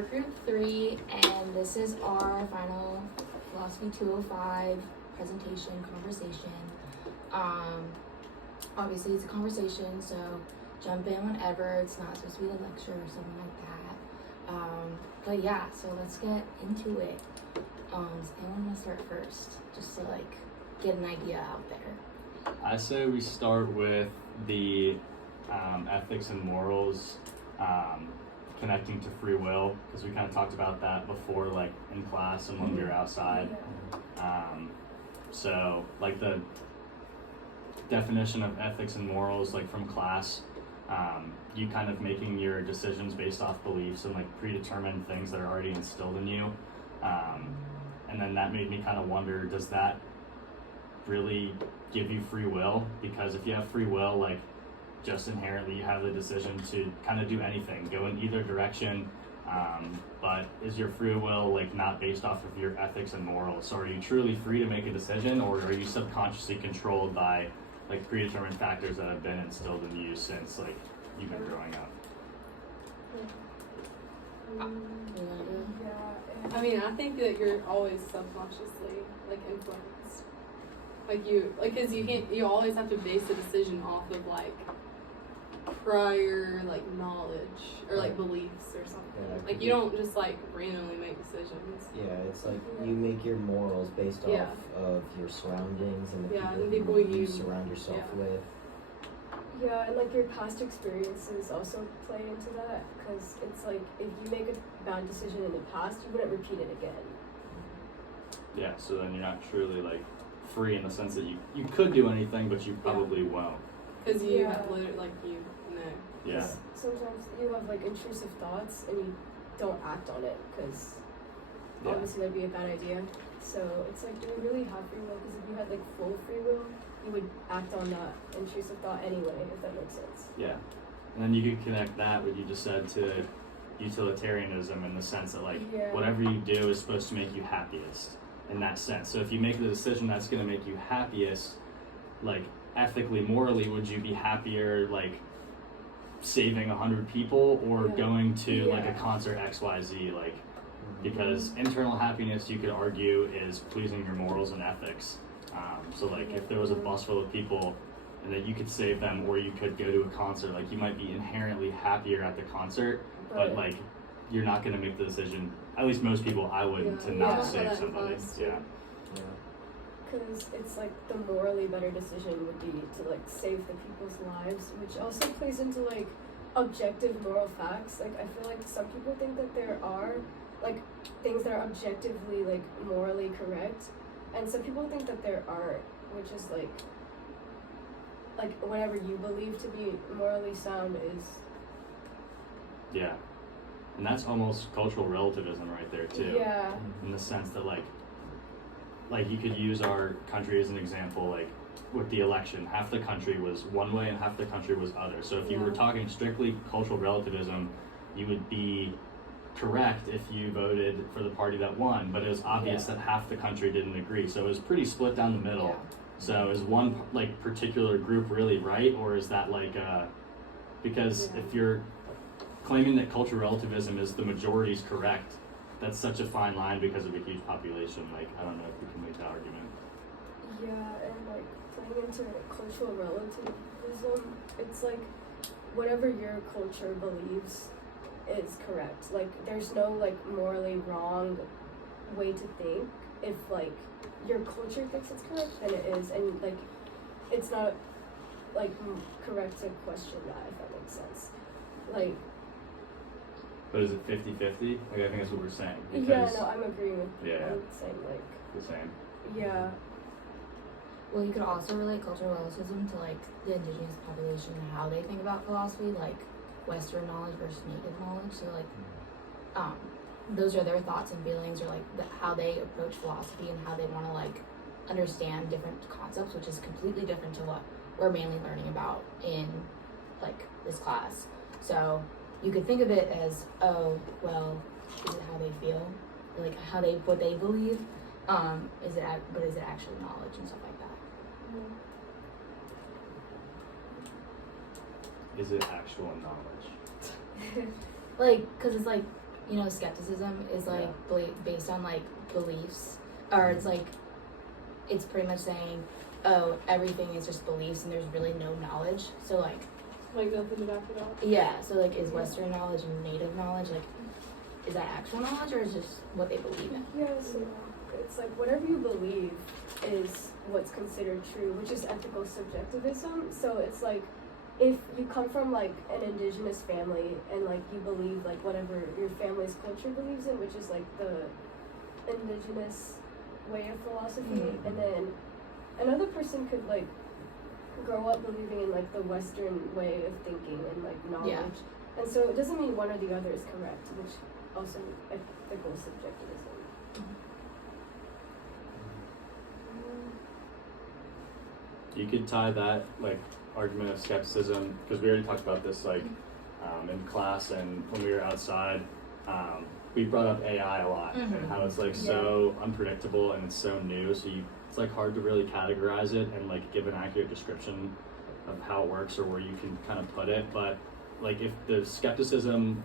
we're group 3, and this is our final Philosophy 205 presentation, conversation. Obviously it's a conversation, so jump in whenever. It's not supposed to be a lecture or something like that. But yeah, so let's get into it. Does anyone want to start first, just to like get an idea out there? I say we start with the ethics and morals, connecting to free will, because we kind of talked about that before, like in class and when we were outside. So like the definition of ethics and morals, like from class, you kind of making your decisions based off beliefs and like predetermined things that are already instilled in you. And then that made me kind of wonder, does that really give you free will? Because if you have free will, like just inherently you have the decision to kind of do anything, go in either direction, but is your free will like not based off of your ethics and morals? So are you truly free to make a decision, or are you subconsciously controlled by like predetermined factors that have been instilled in you since like you've been growing up? Yeah, I mean, I think that you're always subconsciously like influenced, because you always have to base a decision off of like prior like knowledge or like beliefs or something. Yeah, like you don't just like randomly make decisions. Yeah, it's like you make your morals based off of your surroundings and the people you surround yourself with. Yeah, and like your past experiences also play into that, because it's like if you make a bad decision in the past, you wouldn't repeat it again. Yeah, so then you're not truly like free in the sense that you could do anything, but you probably won't. Because you have literally like Yeah. Sometimes you have like intrusive thoughts and you don't act on it, because obviously that'd be a bad idea. So it's like you really have free will, because if you had like full free will, you would act on that intrusive thought anyway, if that makes sense. Yeah. And then you could connect that, what you just said, to utilitarianism, in the sense that like whatever you do is supposed to make you happiest in that sense. So if you make the decision that's going to make you happiest, like ethically, morally, would you be happier like saving 100 people or going to like a concert XYZ, like, because internal happiness, you could argue, is pleasing your morals and ethics. So like if there was a bus full of people and that you could save them, or you could go to a concert, like you might be inherently happier at the concert, but like you're not going to make the decision, at least most people, I wouldn't, to not save somebody. Because it's like the morally better decision would be to like save the people's lives, which also plays into like objective moral facts. Like I feel like some people think that there are like things that are objectively like morally correct, and some people think that there aren't, which is like whatever you believe to be morally sound is. Yeah. And that's almost cultural relativism right there too. Yeah. In the sense that like you could use our country as an example, like with the election, half the country was one way and half the country was other. So if you were talking strictly cultural relativism, you would be correct if you voted for the party that won, but it was obvious that half the country didn't agree. So it was pretty split down the middle. So is one like particular group really right, or is that like because if you're claiming that cultural relativism is the majority's correct, that's such a fine line because of a huge population. Like, I don't know if we can make that argument. Yeah, and like playing into cultural relativism, it's like whatever your culture believes is correct. Like, there's no like morally wrong way to think. If like your culture thinks it's correct, then it is, and like it's not like correct to question that, if that makes sense. Like. But is it 50-50? Like, I think that's what we're saying. I'm agreeing with I'm saying like the same. Yeah. Well, you could also relate cultural relativism to like the indigenous population and how they think about philosophy, like Western knowledge versus native knowledge. So like, those are their thoughts and feelings, or like how they approach philosophy and how they want to like understand different concepts, which is completely different to what we're mainly learning about in like this class. So you could think of it as, oh, well, is it how they feel, or like what they believe? Is it actually knowledge and stuff like that? Is it actual knowledge? Like, because it's like you know, skepticism is like based on like beliefs, or it's like, it's pretty much saying, oh, everything is just beliefs and there's really no knowledge. So like nothing to back it up. yeah, so like is Western knowledge and native knowledge, like, is that actual knowledge or is it just what they believe in? Yeah, so it's like whatever you believe is what's considered true, which is ethical subjectivism. So it's like if you come from like an indigenous family and like you believe like whatever your family's culture believes in, which is like the indigenous way of philosophy, and then another person could like grow up believing in like the Western way of thinking and like knowledge, and so it doesn't mean one or the other is correct, which also ethical subjectivism. You could tie that like argument of skepticism, because we already talked about this like in class and when we were outside. We brought up AI a lot and how it's like so unpredictable and it's so new, so it's like hard to really categorize it and like give an accurate description of how it works or where you can kind of put it. But like if the skepticism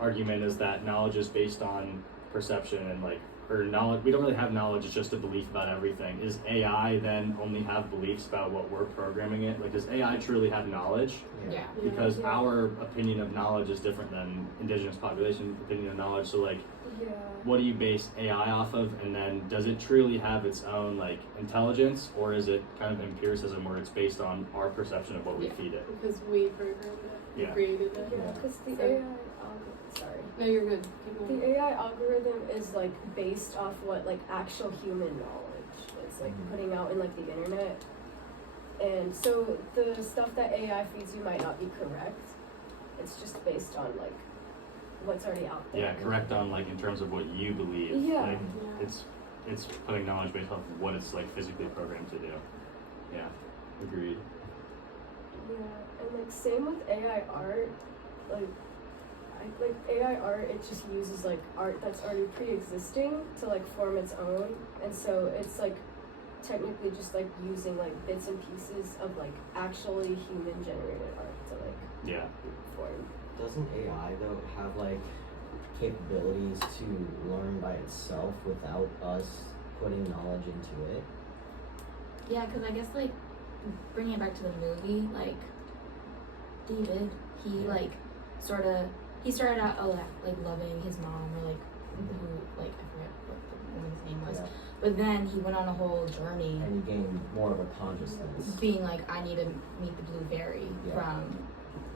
argument is that knowledge is based on perception and like, or knowledge, we don't really have knowledge, it's just a belief about everything. Is AI then only have beliefs about what we're programming it? Like, does AI truly have knowledge? Yeah. Because our opinion of knowledge is different than indigenous population opinion of knowledge. So like, what do you base AI off of? And then does it truly have its own like intelligence, or is it kind of empiricism where it's based on our perception of what we feed it? Because we programmed it, we created it. Yeah, because the AI sorry. No, you're good. The AI algorithm is like based off what like actual human knowledge is like putting out in like the internet, and so the stuff that AI feeds you might not be correct. It's just based on like what's already out there. Yeah, correct on like in terms of what you believe. Yeah. Like, it's putting knowledge based off of what it's like physically programmed to do. Yeah, agreed. Yeah, and like same with AI art, like AI art, it just uses like art that's already pre-existing to like form its own, and so it's like technically just like using like bits and pieces of like actually human generated art to like form. Doesn't AI though have like capabilities to learn by itself without us putting knowledge into it? Yeah, because I guess like bringing it back to the movie, like David, he like sort of. He started out like loving his mom, or like who, like I forget what the woman's name was, but then he went on a whole journey and he gained more of a consciousness, being like, I need to meet the blue fairy from.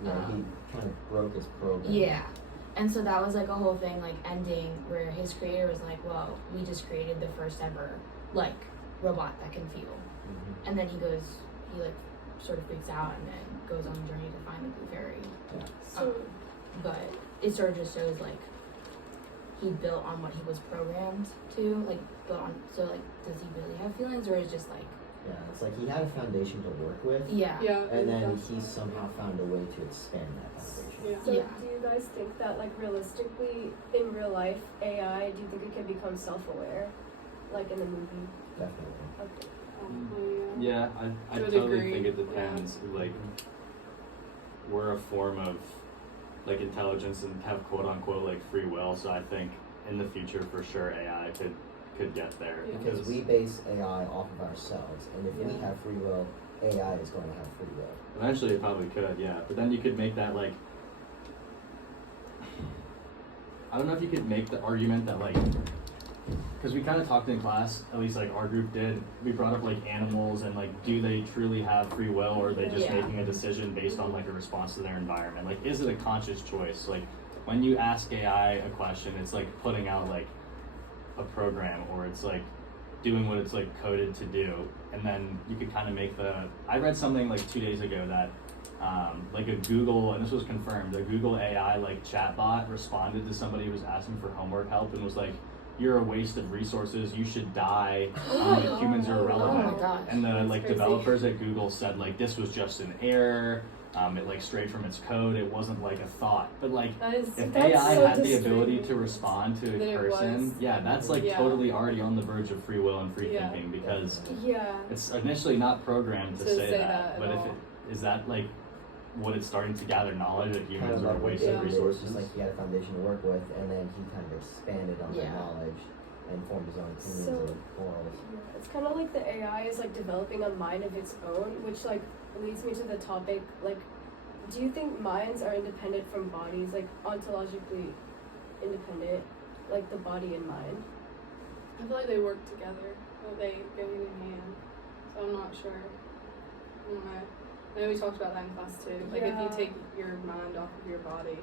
He kind of broke his program. Yeah, and so that was like a whole thing, like ending where his creator was like, well, we just created the first ever like robot that can feel, and then he like sort of freaks out and then goes on a journey to find the blue fairy. Yeah. So. But it sort of just shows like he built on what he was programmed to, like built on. So like, does he really have feelings, or is it just like? Yeah, it's like he had a foundation to work with. Yeah. And then he somehow found a way to expand that foundation. Yeah. So do you guys think that like realistically in real life AI, do you think it can become self-aware, like in the movie? Definitely. Okay. Yeah, I totally think it depends. Like, we're a form of like intelligence and have quote unquote like free will, so I think in the future for sure AI could get there. Because we base AI off of ourselves, and if we have free will, AI is going to have free will. Eventually it probably could, yeah. But then you could make that like, I don't know if you could make the argument that like, because we kind of talked in class, at least like our group did, we brought up like animals and like, do they truly have free will, or are they just making a decision based on like a response to their environment? Like, is it a conscious choice? Like, when you ask AI a question, it's like putting out like a program, or it's like doing what it's like coded to do. And then you could kind of make I read something like 2 days ago that like a Google, and this was confirmed, a Google AI like chatbot responded to somebody who was asking for homework help and was like, you're a waste of resources, you should die, humans are irrelevant. Oh my gosh. And the like developers at Google said like this was just an error, it like strayed from its code, it wasn't like a thought. But like if AI had the ability to respond to a person, that's like totally already on the verge of free will and free thinking, because it's initially not programmed to say that. But if it is that like what it's starting to gather knowledge that Kind humans of are like what wasting David did, resources. just like he had a foundation to work with, and then he kind of expanded on that Yeah. knowledge and formed his own opinions So- and morals. Yeah, it's kind of like the AI is like developing a mind of its own, which like leads me to the topic like, do you think minds are independent from bodies, like ontologically independent, like the body and mind? I feel like they work together. Like they go hand in hand. So I'm not sure. I don't know. I know we talked about that in class too. Like if Yeah. you take your mind off of your body,